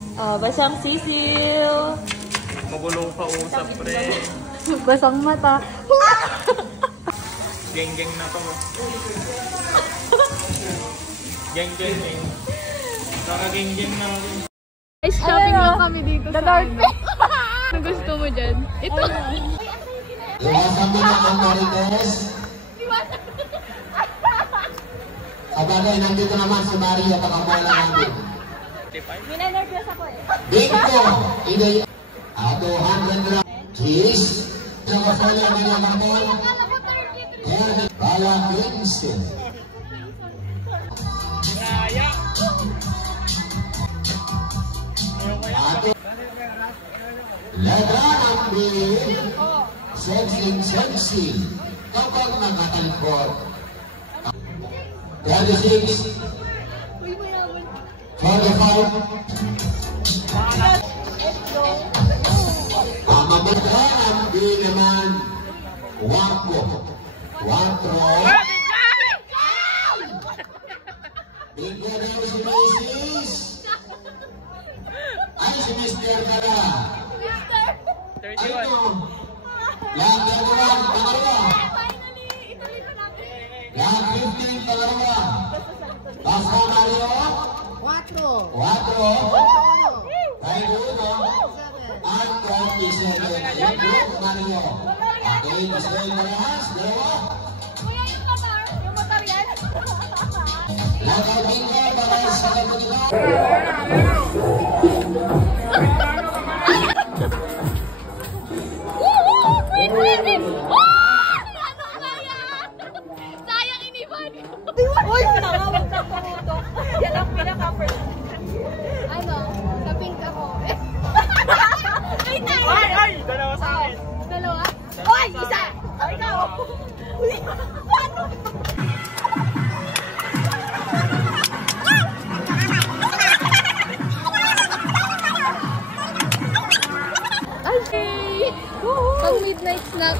Basang sisil. Magulong pa usap, pre. Basang mata. Geng-geng na to. Geng-geng eh. Kaka-geng-geng na ako. Guys, shopping lang kami dito sa ano. Ano gusto mo dyan? Ito. Iwasan mo na ang Marites. Kabagay, nandito naman si Maria, pakabola namin. Minanervyos ako eh. Bingo! Hindi. 200 gram. Cheese. Saka pala ang mga kapon. Bala Kingston. Raya! Ladra ang bilhin. Sexy. Kapag nakatalikod. 36. 45. Ang mabadrang di naman 4. Bigla daw si Macy's. Ay, si Mr. Kara. 31. Lahat gagawin, pangalawa. Lahat 15, pangalawa. Basta Mario. 4. Ay, uno. At 27. Yung Mario. Okay, basta yung marahas. Dalawa. Yung motor yan. Lagaw bingo para sa kapatid. Sayang iniban. Uy, pinakawag sa puto. Yan ang pinaka-first. Ano? Sa pink ako. Ay, tayo! Ay! Dalawa sa akin. Dalawa? Oy! Isa! Ay, ikaw! Uy! Paano? Ay! Pang midnight snack.